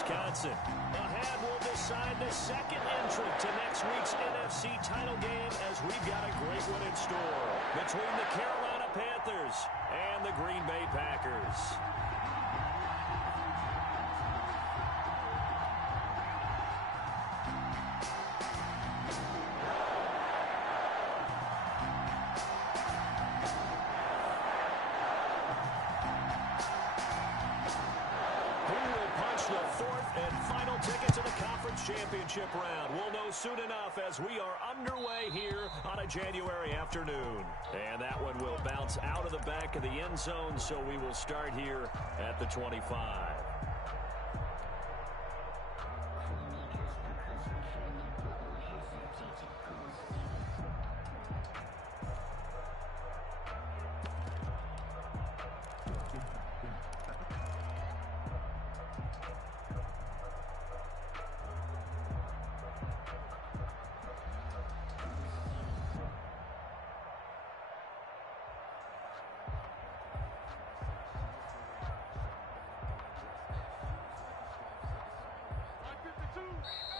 Wisconsin. Ahead, we'll decide the second entrant to next week's NFC title game as we've got a great one in store between the Carolina Panthers and the Green Bay Packers. Championship round. We'll know soon enough as we are underway here on a January afternoon. And that one will bounce out of the back of the end zone, so we will start here at the 25.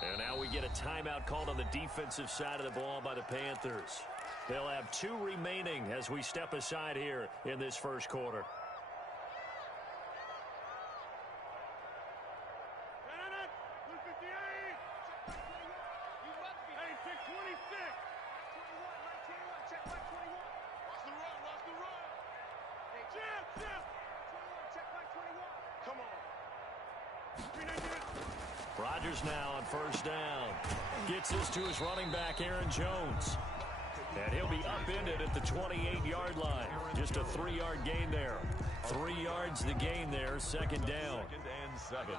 And now we get a timeout called on the defensive side of the ball by the Panthers. They'll have 2 remaining as we step aside here in this first quarter. Rodgers now on first down. Gets this to his running back, Aaron Jones. And he'll be upended at the 28-yard line. Just a 3-yard gain there. 3 yards the gain there, second down. 2nd and 7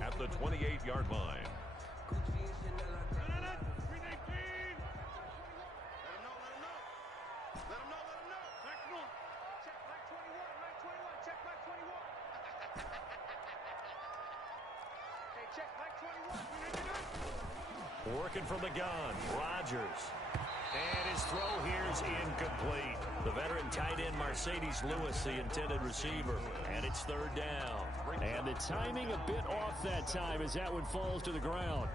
at the 28-yard line. Working from the gun, Rodgers. And his throw here's incomplete. The veteran tight end Mercedes Lewis, the intended receiver. And it's 3rd down. And the timing a bit off that time as that one falls to the ground.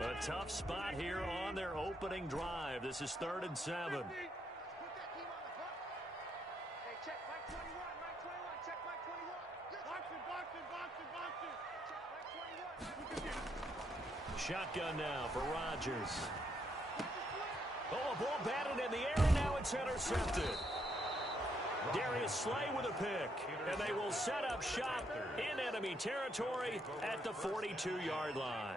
A tough spot here on their opening drive. This is 3rd and 7. Shotgun now for Rodgers. Oh, a ball batted in the air, and now it's intercepted. Darius Slay with a pick, and they will set up shop in enemy territory at the 42-yard line.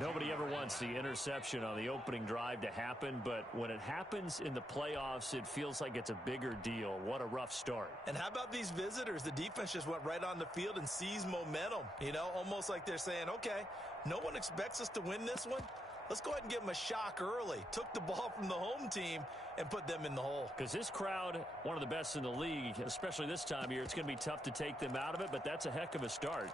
Nobody ever wants the interception on the opening drive to happen, but when it happens in the playoffs, it feels like it's a bigger deal. What a rough start. And how about these visitors? The defense just went right on the field and seized momentum. You know, almost like they're saying, okay, no one expects us to win this one. Let's go ahead and give them a shock early. Took the ball from the home team and put them in the hole. Because this crowd, one of the best in the league, especially this time of year, it's going to be tough to take them out of it, but that's a heck of a start.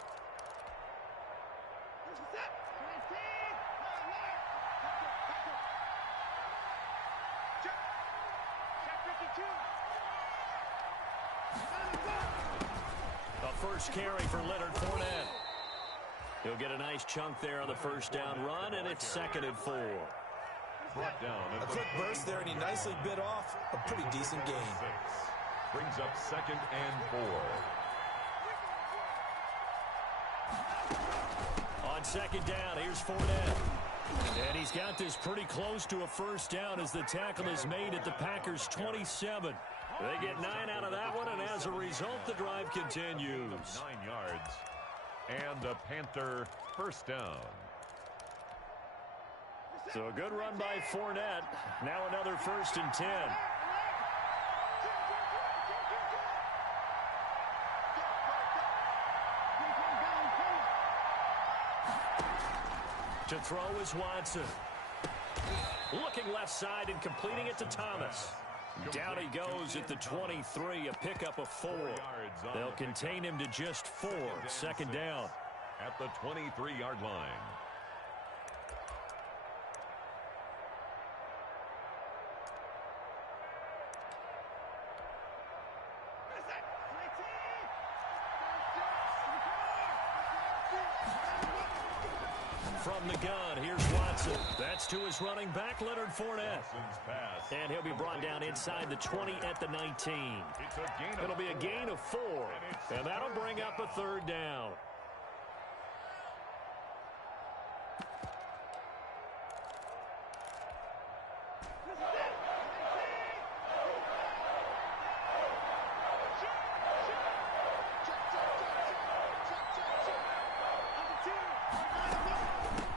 A first carry for Leonard Fournette. He'll get a nice chunk there on the first down run, and it's 2nd and 4. Brought down a quick burst there, and he nicely bit off a pretty decent gain. Brings up 2nd and 4. On 2nd down, here's Fournette. And he's got this pretty close to a first down as the tackle is made at the Packers' 27. They get 9 out of that one, and as a result, the drive continues. 9 yards. And a Panther first down. So a good run by Fournette. Now another 1st and 10. To throw is Watson. Looking left side and completing it to Thomas. Down he goes at the 23, a pickup of 4. They'll contain him to just 4, 2nd down. At the 23-yard line. From the gun, here's Watson. That's to his running back, Leonard Fournette. And he'll be brought down inside the 20 at the 19. It'll be a gain of 4, and that'll bring up a third down.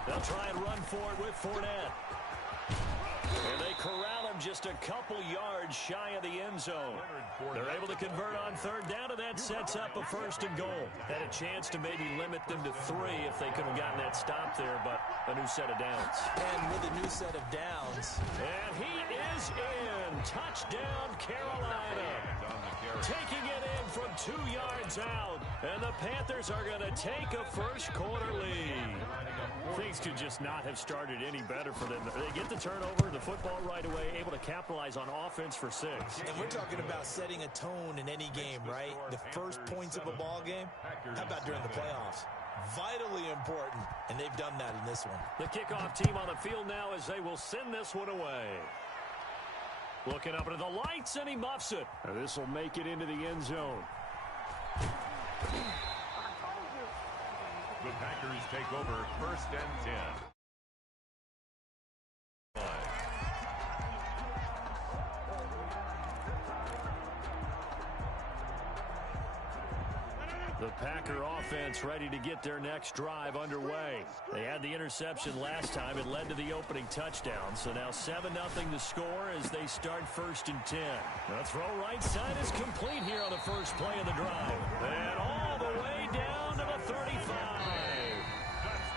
They'll try and run for it with Fournette. And they corral him just a couple yards shy of the end zone. They're able to convert on third down, and that sets up a 1st and goal. Had a chance to maybe limit them to 3 if they could have gotten that stop there, but a new set of downs. And with a new set of downs. And he is in. Touchdown, Carolina. Taking it in from 2 yards out. And the Panthers are going to take a first-quarter lead. Things could just not have started any better for them. They get the turnover, the football right away, able to capitalize on offense for 6. And we're talking about setting a tone in any game, right? The first points of a ball game. How about during the playoffs? Vitally important, and they've done that in this one. The kickoff team on the field now as they will send this one away. Looking up into the lights, and he muffs it. This will make it into the end zone. The Packers take over 1st and 10. The Packer offense ready to get their next drive underway. They had the interception last time. It led to the opening touchdown. So now 7-0 to score as they start 1st and 10. The throw right side is complete here on the first play of the drive. And all the way down to the 35.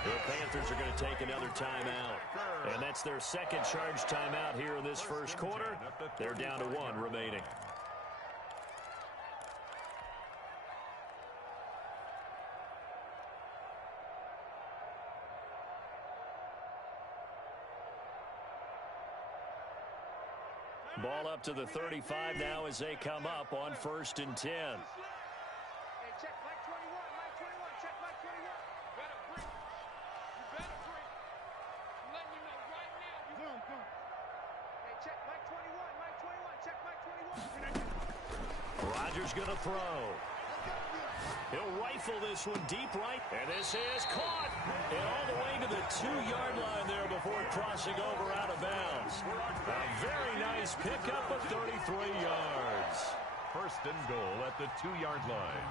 The Panthers are going to take another timeout. And that's their second charge timeout here in this first quarter. They're down to 1 remaining. Ball up to the 35 now as they come up on 1st and 10. Rodgers going to throw. He'll rifle this one deep right. And this is caught. And all the way to the 2-yard line there before crossing over out of bounds. A very nice pickup of 33 yards. 1st and goal at the 2-yard line.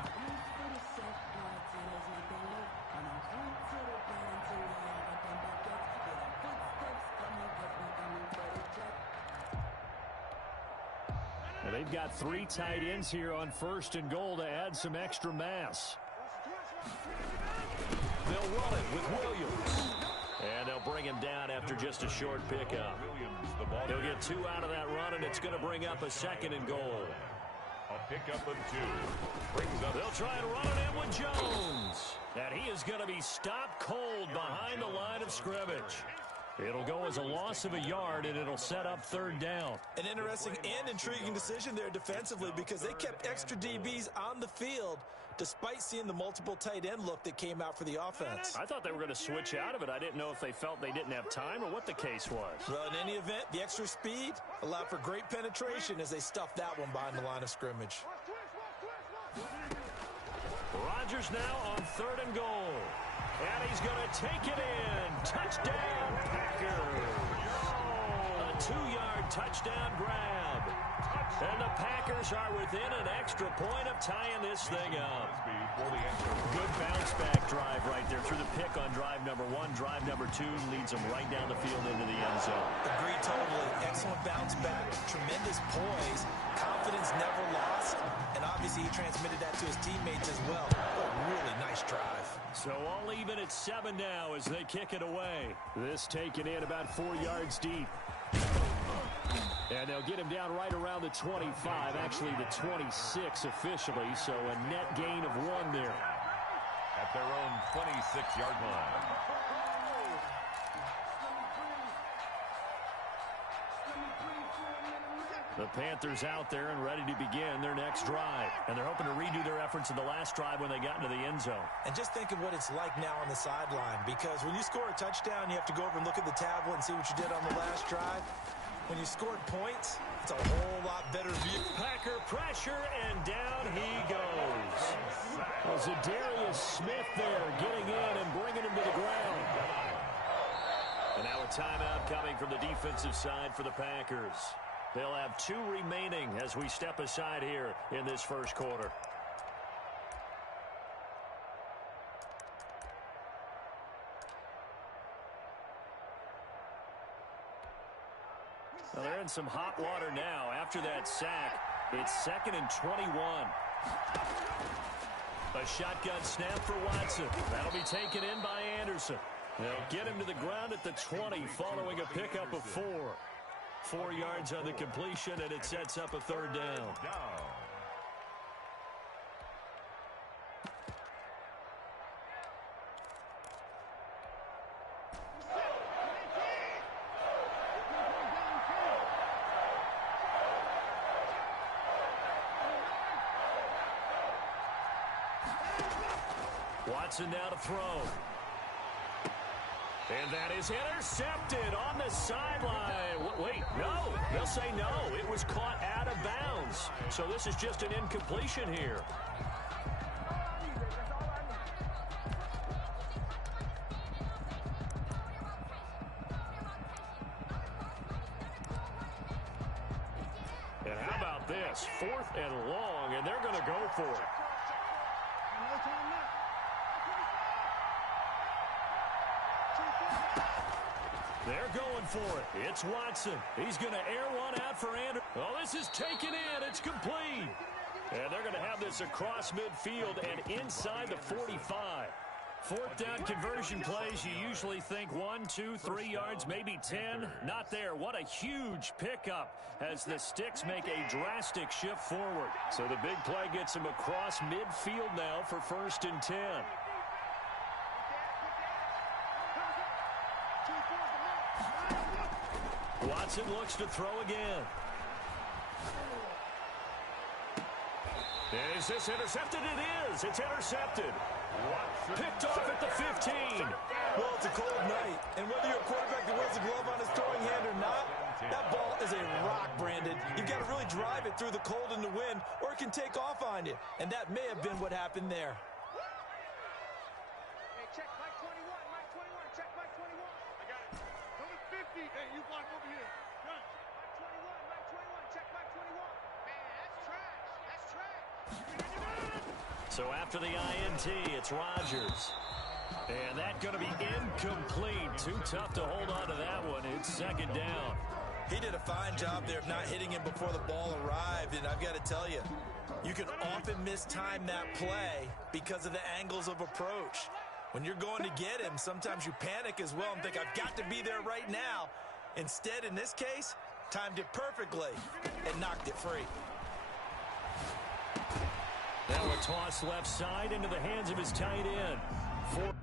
And they've got 3 tight ends here on 1st and goal to add some extra mass. They'll run it with Williams. And they'll bring him down after just a short pickup. He'll get 2 out of that run, and it's going to bring up a 2nd and goal. A pickup of 2. Brings up. They'll try and run it in with Jones. And he is going to be stopped cold behind the line of scrimmage. It'll go as a loss of a yard, and it'll set up 3rd down. An interesting and intriguing decision there defensively because they kept extra DBs on the field despite seeing the multiple tight end look that came out for the offense. I thought they were going to switch out of it. I didn't know if they felt they didn't have time or what the case was. Well, in any event, the extra speed allowed for great penetration as they stuffed that one behind the line of scrimmage. Rodgers now on 3rd and goal. And he's going to take it in. Touchdown, Packers. A 2-yard touchdown grab. And the Packers are within an extra point of tying this thing up. Good bounce-back drive right there through the pick on drive number 1. Drive number 2 leads them right down the field into the end zone. Agreed totally. Excellent bounce back. Tremendous poise. Confidence never lost. And obviously he transmitted that to his teammates as well. A really nice drive. So all even at 7 now as they kick it away. This taken in about 4 yards deep. And they'll get him down right around the 25, actually the 26 officially, so a net gain of 1 there. At their own 26-yard line. The Panthers out there and ready to begin their next drive. And they're hoping to redo their efforts in the last drive when they got into the end zone. And just think of what it's like now on the sideline, because when you score a touchdown, you have to go over and look at the tablet and see what you did on the last drive. When you scored points, it's a whole lot better view. Packer pressure, and down he goes. Well, Zadarius Smith there getting in and bringing him to the ground. And now a timeout coming from the defensive side for the Packers. They'll have 2 remaining as we step aside here in this first quarter. Well, they're in some hot water now. After that sack, it's 2nd and 21. A shotgun snap for Watson. That'll be taken in by Anderson. They'll get him to the ground at the 20 following a pickup of 4. 4 yards on the completion, and it sets up a 3rd down. Watson now to throw. And that is intercepted on the sideline. Wait, no. They'll say no. It was caught out of bounds. So this is just an incompletion here. And how about this? 4th and long, and they're going to go for it. They're going for it. It's Watson. He's going to air one out for Anderson. Oh, this is taken in. It's complete. And they're going to have this across midfield and inside the 45. 4th down conversion plays, you usually think 1, 2, 3 yards, maybe 10. Not there. What a huge pickup as the Sticks make a drastic shift forward. So the big play gets them across midfield now for 1st and 10. Watson looks to throw again. Is this intercepted? It is. It's intercepted. Picked off at the 15. Well, it's a cold night, and whether you're a quarterback that wears a glove on his throwing hand or not, that ball is a rock, Brandon. You've got to really drive it through the cold and the wind, or it can take off on you. And that may have been what happened there. Hey, check Mike 21. Mike 21. Check Mike 21. I got it. Number 50. Hey, you block over here. Done. Mike 21. Mike 21. Check Mike 21. Man, that's trash. That's trash. So after the INT, it's Rodgers. And that's going to be incomplete. Too tough to hold on to that one. It's 2nd down. He did a fine job there of not hitting him before the ball arrived, and I've got to tell you, you can often mistime that play because of the angles of approach. When you're going to get him, sometimes you panic as well and think, I've got to be there right now. Instead, in this case, timed it perfectly and knocked it free. Now a toss left side into the hands of his tight end. 4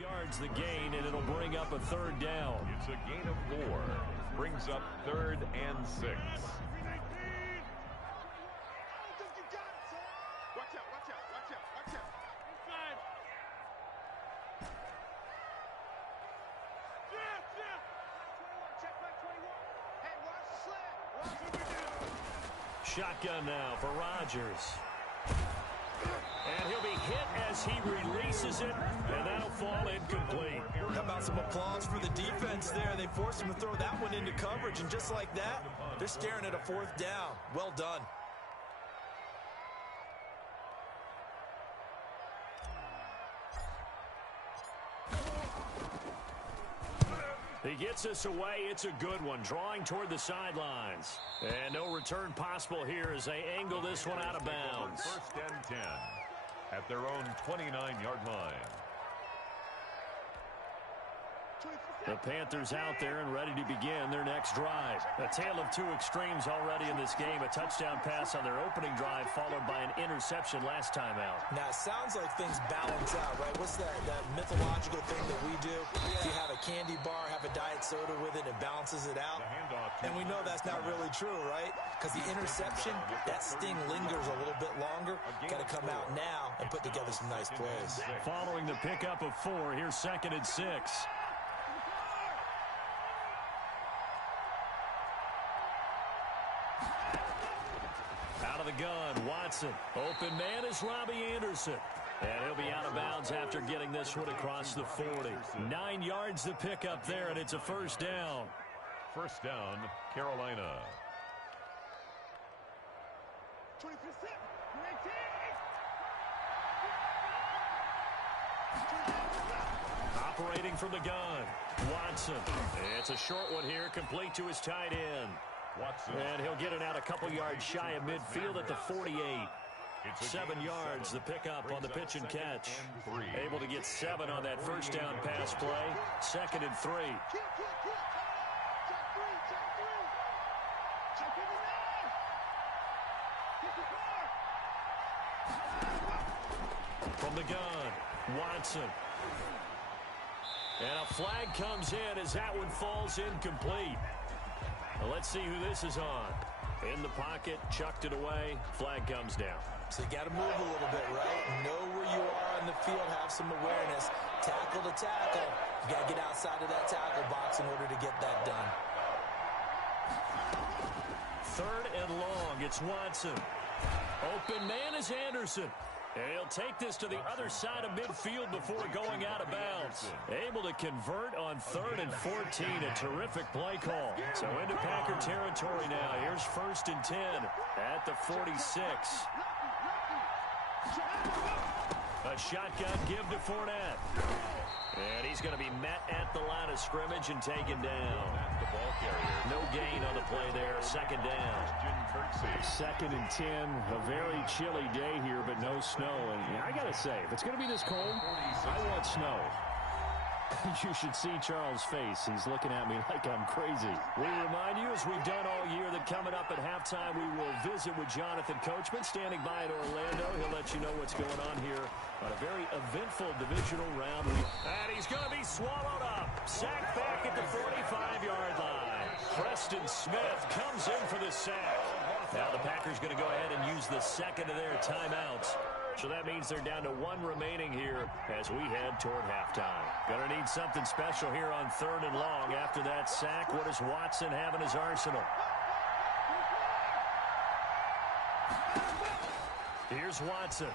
yards the gain, and it'll bring up a 3rd down. It's a gain of 4. Brings up 3rd and 6. Shotgun now for Rodgers. And he'll be hit as he releases it, and that'll fall incomplete. How about some applause for the defense there? They forced him to throw that one into coverage, and just like that, they're staring at a 4th down. Well done. He gets us away. It's a good one, drawing toward the sidelines. And no return possible here as they angle this one out of bounds. 1st and 10 at their own 29-yard line. The Panthers out there and ready to begin their next drive. A tale of two extremes already in this game. A touchdown pass on their opening drive followed by an interception last time out. Now, it sounds like things balance out, right? What's that mythological thing that we do? If you have a candy bar, have a diet soda with it, it balances it out. And we know that's not really true, right? Because the interception, that sting lingers a little bit longer. Got to come out now and put together some nice plays. Following the pickup of 4, here's 2nd and 6. Out of the gun, Watson. Open man is Robbie Anderson. And he'll be out of bounds after getting this one across the 40. 9 yards to pick up there, and it's a first down. First down, Carolina. 20%. Operating from the gun, Watson. It's a short one here, complete to his tight end. Watson. And he'll get it out a couple yards shy of midfield at the 48. 7 yards the pickup on the pitch and catch. Able to get 7 on that first down pass play. 2nd and 3. From the gun, Watson. And a flag comes in as that one falls incomplete. Well, let's see who this is on. In the pocket, chucked it away, flag comes down. So you got to move a little bit, right? Know where you are on the field, have some awareness. Tackle to tackle. You got to get outside of that tackle box in order to get that done. 3rd and long, it's Watson. Open man is Anderson. And he'll take this to the other side of midfield before going out of bounds. Able to convert on 3rd and 14. A terrific play call. So into Packer territory now. Here's 1st and 10 at the 46. A shotgun give to Fournette. And he's going to be met at the line of scrimmage and taken down. The ball carrier. No gain on the play there. 2nd down. 2nd and 10. A very chilly day here, but no snow. And I got to say, if it's going to be this cold, I want snow. You should see Charles' face. He's looking at me like I'm crazy. We remind you, as we've done all year, that coming up at halftime, we will visit with Jonathan Coachman standing by at Orlando. He'll let you know what's going on here on a very eventful divisional round. And he's going to be swallowed up. Sacked back at the 45-yard line. Preston Smith comes in for the sack. Now the Packers going to go ahead and use the 2nd of their timeouts. So that means they're down to 1 remaining here as we head toward halftime. Going to need something special here on 3rd and long. After that sack, what does Watson have in his arsenal? Here's Watson.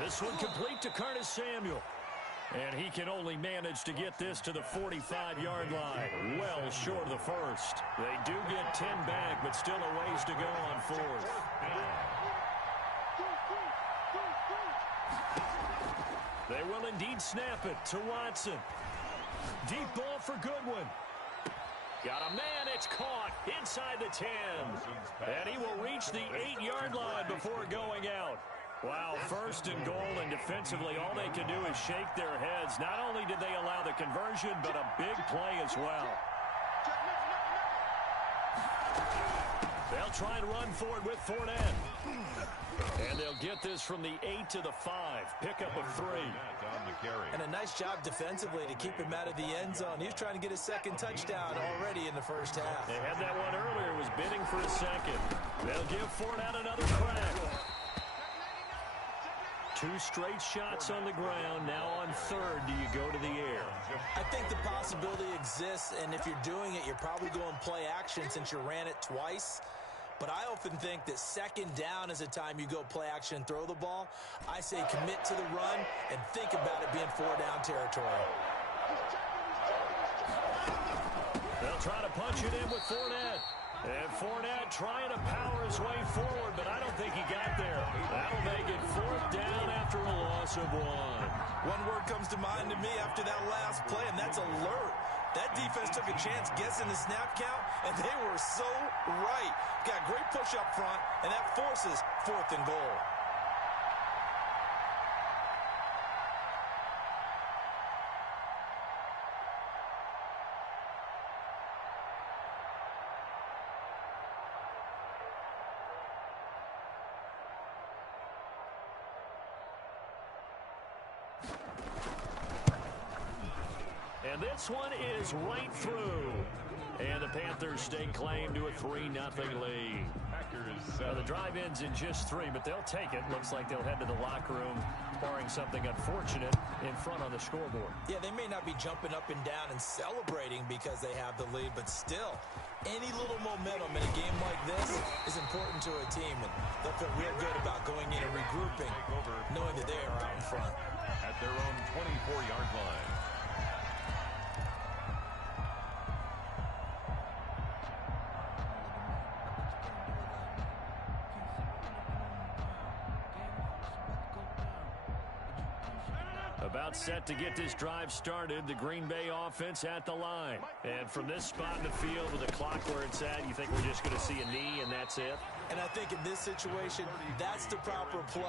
This one complete to Curtis Samuel. And he can only manage to get this to the 45-yard line. Well short of the first. They do get 10 back, but still a ways to go on 4th. They will indeed snap it to Watson. Deep ball for Goodwin. Got a man, it's caught inside the 10. And he will reach the 8-yard line before going out. Wow, 1st and goal, and defensively all they can do is shake their heads. Not only did they allow the conversion, but a big play as well. They'll try and run forward with Fournette. And they'll get this from the 8 to the 5. Pickup of 3. And a nice job defensively to keep him out of the end zone. He was trying to get his 2nd touchdown already in the first half. They had that one earlier, was bidding for a 2nd. They'll give Fournette another crack. 2 straight shots on the ground. Now on 3rd, do you go to the air? I think the possibility exists, and if you're doing it, you're probably going play action since you ran it twice. But I often think that 2nd down is a time you go play action and throw the ball. I say commit to the run and think about it being 4-down territory. They'll try to punch it in with Fournette. And Fournette trying to power his way forward, but I don't think he got there. That'll make it 4th down after a loss of 1. One word comes to mind to me after that last play, and that's alert. That defense took a chance guessing the snap count, and they were so right. Got great push up front, and that forces 4th and goal. And this one is right through. And the Panthers stake claim to a 3-0 lead. The drive ends in just 3, but they'll take it. Looks like they'll head to the locker room, barring something unfortunate, in front on the scoreboard. Yeah, they may not be jumping up and down and celebrating because they have the lead, but still, any little momentum in a game like this is important to a team, and they'll feel real good about going in and regrouping, knowing that they are out in front. At their own 24-yard line. About set to get this drive started, the Green Bay offense at the line. And from this spot in the field with the clock where it's at, you think we're just going to see a knee and that's it? And I think in this situation, that's the proper play.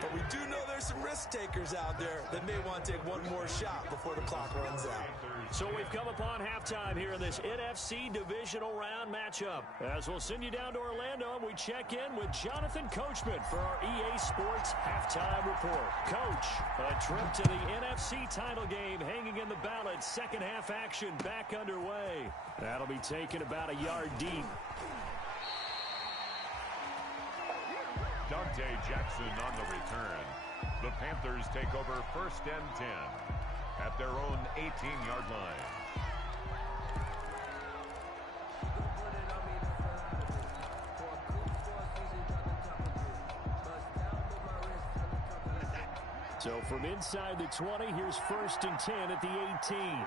But we do know there's some risk takers out there that may want to take one more shot before the clock runs out. So we've come upon halftime here in this NFC divisional round matchup. As we'll send you down to Orlando, and we check in with Jonathan Coachman for our EA Sports halftime report. Coach, a trip to the NFC title game hanging in the balance. Second half action back underway. That'll be taken about a yard deep. Dante Jackson on the return. The Panthers take over 1st and 10 at their own 18-yard line. So from inside the 20, here's 1st and 10 at the 18.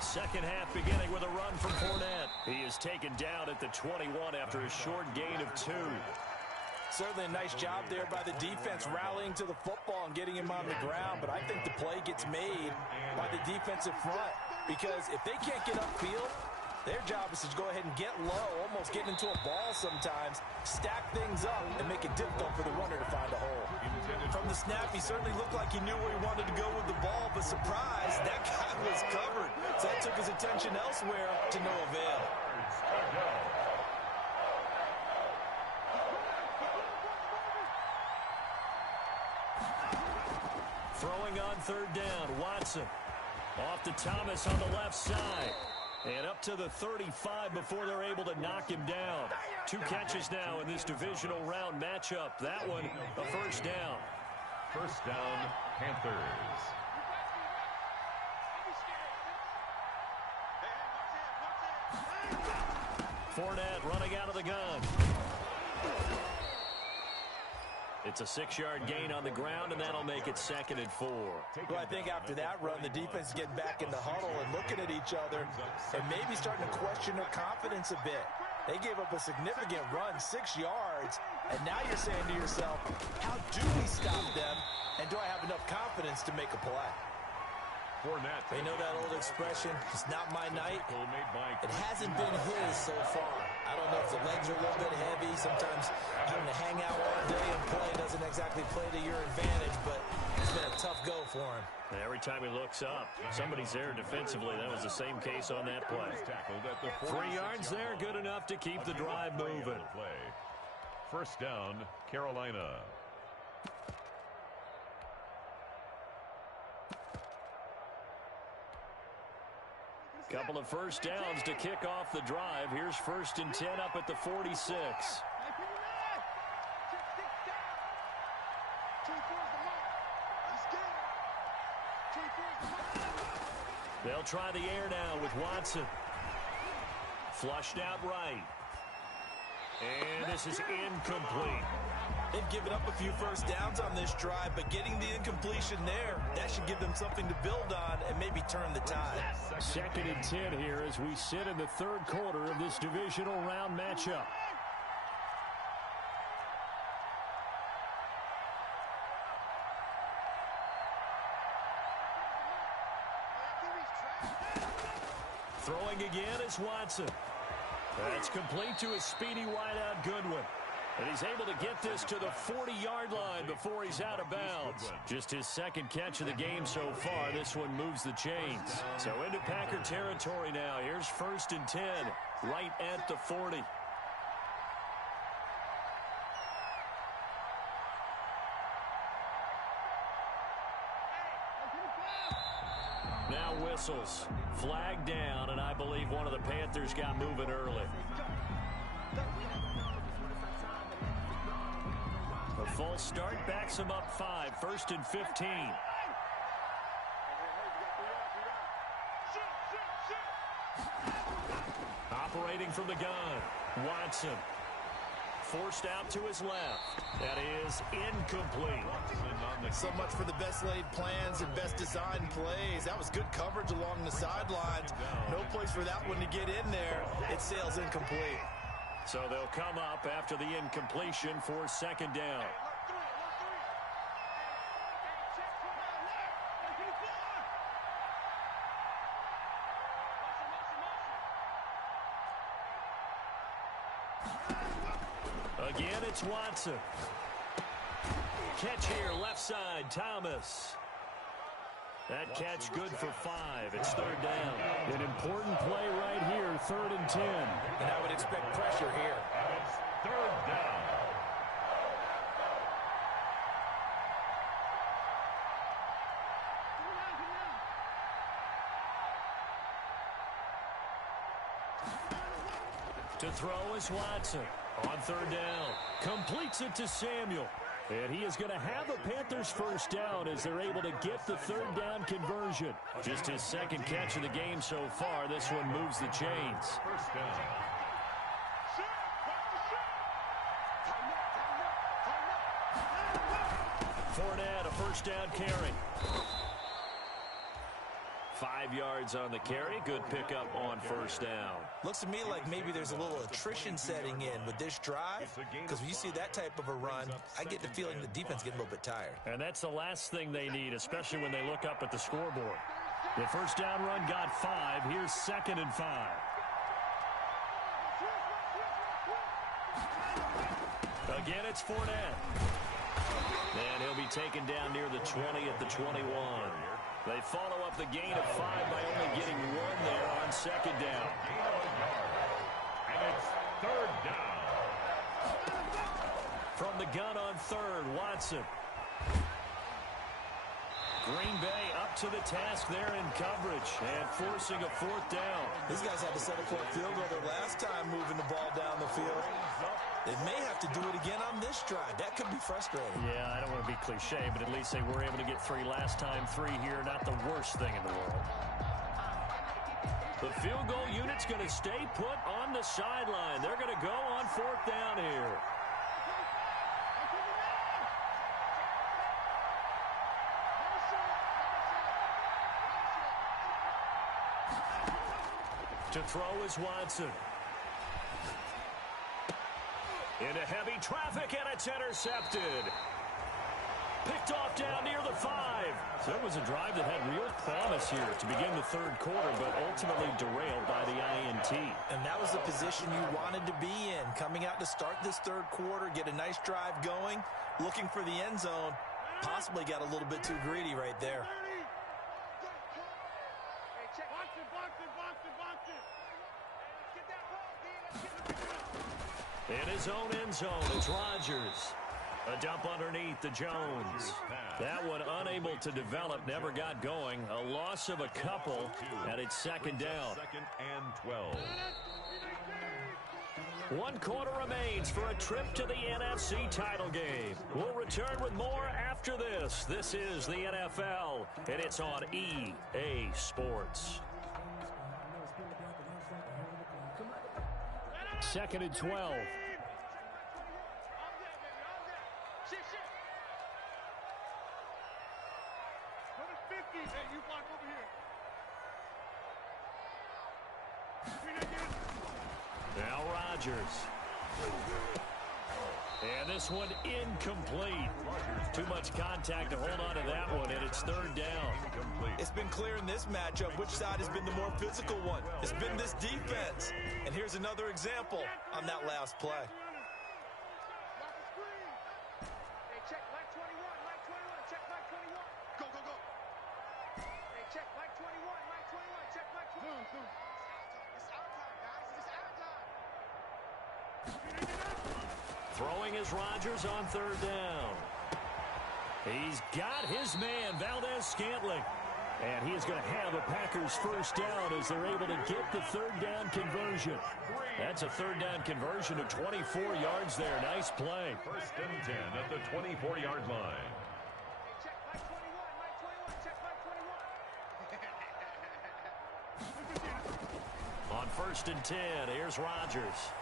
Second half beginning with a run from Fournette. He is taken down at the 21 after a short gain of 2. Certainly a nice job there by the defense rallying to the football and getting him on the ground, but I think the play gets made by the defensive front because if they can't get upfield, their job is to go ahead and get low, almost get into a ball sometimes, stack things up, and make it difficult for the runner to find a hole. From the snap, he certainly looked like he knew where he wanted to go with the ball, but surprise, that guy was covered. So that took his attention elsewhere to no avail. Throwing on 3rd down, Watson. Off to Thomas on the left side. And up to the 35 before they're able to knock him down. 2 catches now in this divisional round matchup. That one, a 1st down. 1st down, Panthers. Fournette running out of the gun. It's a 6-yard gain on the ground, and that'll make it 2nd and 4. Well, I think after that run, the defense is getting back in the huddle and looking at each other and maybe starting to question their confidence a bit. They gave up a significant run, 6 yards, and now you're saying to yourself, how do we stop them, and do I have enough confidence to make a play? Fournette. They know that old expression, it's not my night. It hasn't been his so far. I don't know if the legs are a little bit heavy. Sometimes having to hang out all day and play doesn't exactly play to your advantage, but it's been a tough go for him. Every time he looks up, somebody's there defensively. That was the same case on that play. 3 yards there, good enough to keep the drive moving. 1st down, Carolina. Couple of 1st downs to kick off the drive. Here's 1st and 10 up at the 46. They'll try the air now with Watson. Flushed out right. And this is incomplete. They've given up a few 1st downs on this drive, but getting the incompletion there, that should give them something to build on and maybe turn the tide. 2nd and 10 here as we sit in the 3rd quarter of this divisional round matchup. Throwing again is Watson. That's complete to a speedy wideout Goodwin. And he's able to get this to the 40-yard line before he's out of bounds. Just his 2nd catch of the game so far. This one moves the chains. So into Packer territory now. Here's 1st and 10, right at the 40. whistles. Flag down, and I believe one of the Panthers got moving early. A false start backs him up 5, 1st and 15. Operating from the gun, Watson. Forced out to his left. That is incomplete. So much for the best laid plans and best designed plays. That was good coverage along the sidelines. No place for that one to get in there. It sails incomplete. So they'll come up after the incompletion for 2nd down. Again, it's Watson. Catch here, left side, Thomas. That catch good for 5. It's 3rd down. An important play right here, 3rd and 10. And I would expect pressure here. It's 3rd down. To throw is Watson. On 3rd down. Completes it to Samuel. And he is going to have a Panthers 1st down as they're able to get the 3rd down conversion. Just his 2nd catch of the game so far. This one moves the chains. 1st down. Fournette, a 1st down carry. 5 yards on the carry. Good pickup on 1st down. Looks to me like maybe there's a little attrition setting in with this drive, because when you see that type of a run, I get the feeling the defense getting a little bit tired. And that's the last thing they need, especially when they look up at the scoreboard. The 1st down run got 5. Here's 2nd and 5. Again, it's Fournette. And he'll be taken down near the 20 at the 21. They follow up the gain of 5 by only getting 1 there on 2nd down. Gain of a yard. And it's 3rd down. From the gun on 3rd, Watson. Green Bay up to the task there in coverage and forcing a 4th down. These guys had to settle for a field goal their last time moving the ball down the field. They may have to do it again on this drive. That could be frustrating. Yeah, I don't want to be cliche, but at least they were able to get 3 last time. 3 here, not the worst thing in the world. The field goal unit's going to stay put on the sideline. They're going to go on 4th down here. To throw is Watson. Into heavy traffic, and it's intercepted. Picked off down near the 5. So it was a drive that had real promise here to begin the 3rd quarter, but ultimately derailed by the INT. And that was the position you wanted to be in. Coming out to start this 3rd quarter, get a nice drive going, looking for the end zone. Possibly got a little bit too greedy right there. In his own end zone, it's Rodgers. A dump underneath to Jones. That one unable to develop, never got going. A loss of a couple, and it's 2nd down. 2nd and 12. 1 quarter remains for a trip to the NFC title game. We'll return with more after this. This is the NFL, and it's on EA Sports. 2nd and 12. Now Rodgers. And this one incomplete. Too much contact to hold on to that one, and it's 3rd down. It's been clear in this matchup which side has been the more physical one. It's been this defense. And here's another example on that last play. Check Mike 21, Mike 21, check Mike 21. Go, go, go. Hey, check Mike 21, Mike 21, check Mike 21. It's our time, guys. It's our time. Throwing is Rodgers on 3rd down. He's got his man, Valdez Scantling. And he is going to have a Packers first down as they're able to get the third down conversion. That's a third down conversion of 24 yards there. Nice play. First and 10 at the 24-yard line. Check my 21, check my 21. On first and 10, here's Rodgers.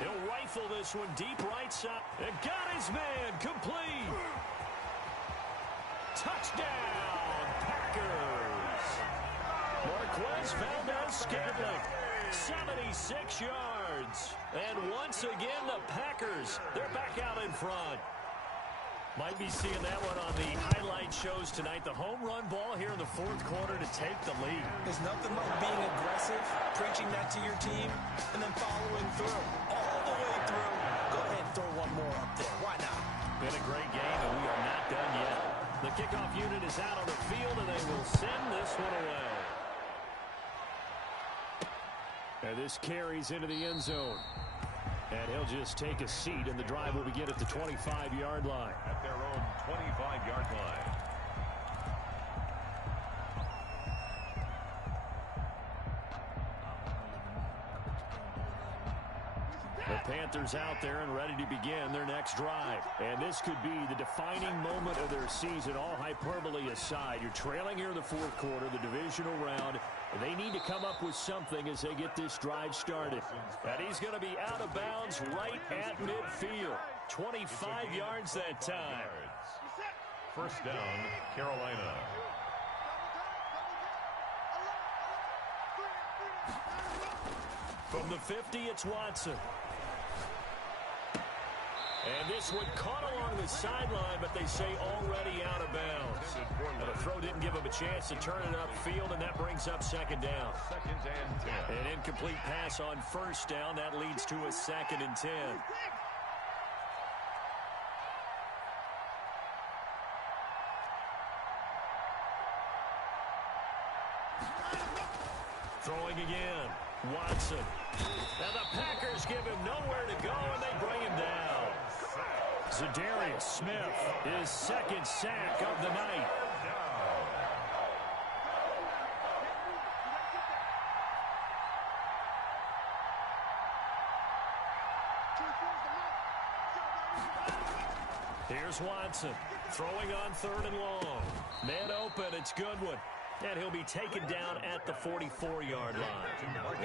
He'll rifle this one deep right side. And got his man complete. Touchdown, Packers. Marquez Valdez-Scantling, 76 yards. And once again, the Packers, they're back out in front. Might be seeing that one on the highlight shows tonight. The home run ball here in the fourth quarter to take the lead. There's nothing like being aggressive, preaching that to your team, and then following through. All the way through. Go ahead and throw one more up there. Why not? Been a great game, and we are not done yet. The kickoff unit is out on the field, and they will send this one away. And this carries into the end zone. And he'll just take a seat, and the drive will begin at the 25-yard line. At their own 25-yard line. The Panthers out there and ready to begin their next drive. And this could be the defining moment of their season, all hyperbole aside. You're trailing here in the fourth quarter, the divisional round. And they need to come up with something as they get this drive started. And he's going to be out of bounds right at midfield. 25 yards that time. First down, Carolina. From the 50, it's Watson. And this one caught along the sideline, but they say already out of bounds. And the throw didn't give him a chance to turn it upfield, and that brings up second down. Second and 10. An incomplete pass on first down. That leads to a second and 10. Throwing again. Watson. And the Packers give him nowhere to go, and they bring him down. Zadarius Smith, his second sack of the night. Here's Watson, throwing on third and long. Man open, it's Goodwin. And he'll be taken down at the 44-yard line.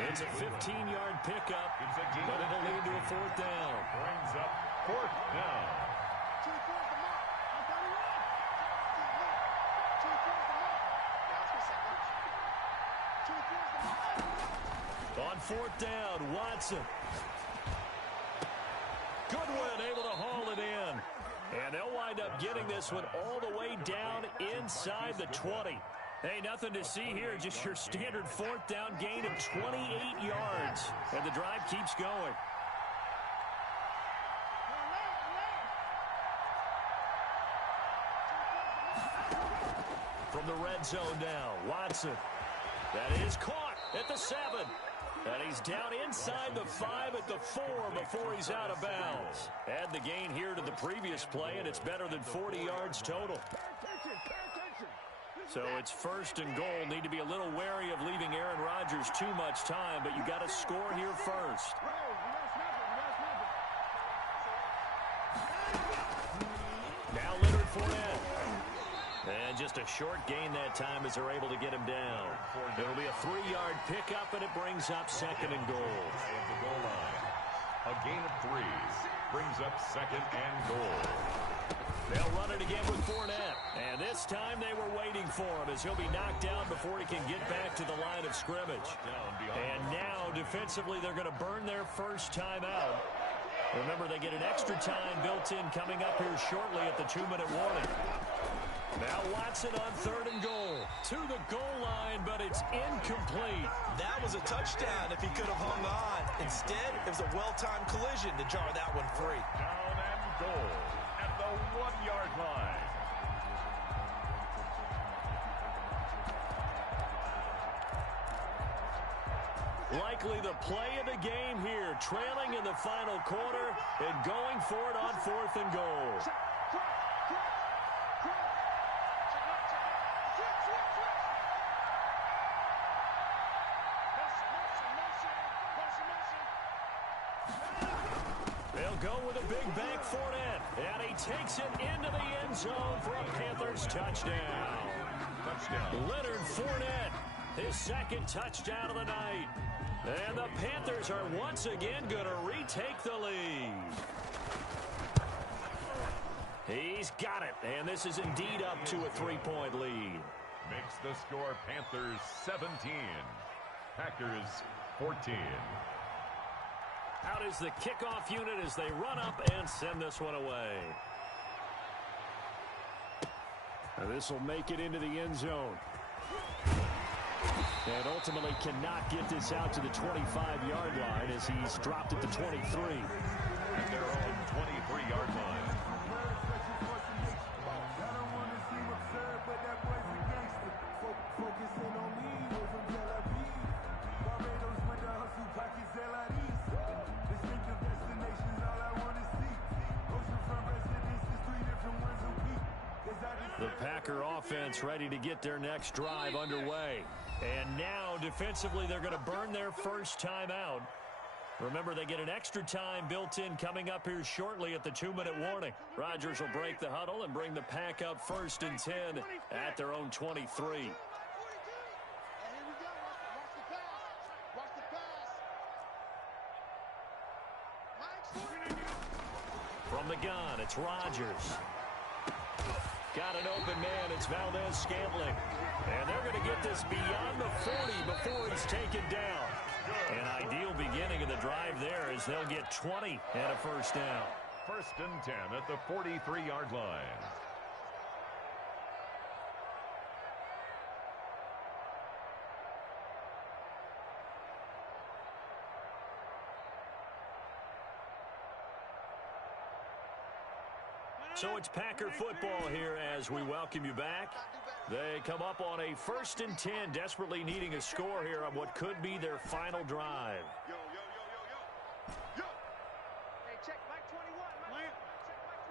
It's a 15-yard pickup, but it'll lead to a fourth down. Brings up fourth down. On fourth down, Watson. Goodwin able to haul it in. And they'll wind up getting this one all the way down inside the 20. Hey, nothing to see here, just your standard fourth down gain of 28 yards. And the drive keeps going. From the red zone now, Watson. That is caught at the 7. And he's down inside the 5 at the 4 before he's out of bounds. Add the gain here to the previous play, and it's better than 40 yards total. So it's first and goal. Need to be a little wary of leaving Aaron Rodgers too much time, but you got to score here first. Now Leonard Fournette. And just a short gain that time as they're able to get him down. It'll be a 3-yard pickup, and it brings up second and goal. At the goal line. A gain of 3 brings up second and goal. They'll run it again with Fournette. And this time they were waiting for him as he'll be knocked down before he can get back to the line of scrimmage. And now defensively they're going to burn their first time out. Remember, they get an extra time built in coming up here shortly at the 2-minute warning. Now Watson on third and goal. To the goal line, but it's incomplete. That was a touchdown if he could have hung on. Instead, it was a well-timed collision to jar that one free. Down and goal at the 1-yard line. Likely the play of the game here, trailing in the final quarter and going for it on fourth and goal. go with a big bank Fournette. And he takes it into the end zone for a Panthers touchdown. Leonard Fournette, his second touchdown of the night. And the Panthers are once again going to retake the lead. He's got it, and this is indeed up to a 3-point lead. Makes the score Panthers 17, Packers 14. Out is the kickoff unit as they run up and send this one away. This will make it into the end zone. And ultimately cannot get this out to the 25-yard line as he's dropped at the 23. At their own 23-yard line. The Packer offense ready to get their next drive underway. And now, defensively, they're going to burn their first time out. Remember, they get an extra time built in coming up here shortly at the 2-minute warning. Rodgers will break the huddle and bring the Pack up 1st and 10 at their own 23. From the gun, it's Rodgers. Got an open man. It's Valdez-Scantling. And they're going to get this beyond the 40 before he's taken down. An ideal beginning of the drive there as they'll get 20 and a first down. 1st and 10 at the 43-yard line. So it's Packer football here as we welcome you back. They come up on a 1st and 10, desperately needing a score here on what could be their final drive. Yo. Hey, check Mike 21. Check Mike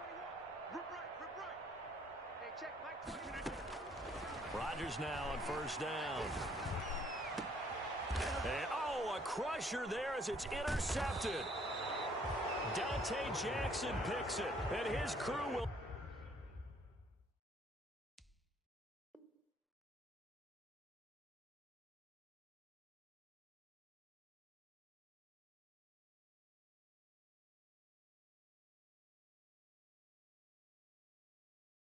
21. Rip right. Hey, check Mike 21. Rodgers now on 1st down. And, a crusher there as it's intercepted. Dante Jackson picks it, and his crew will...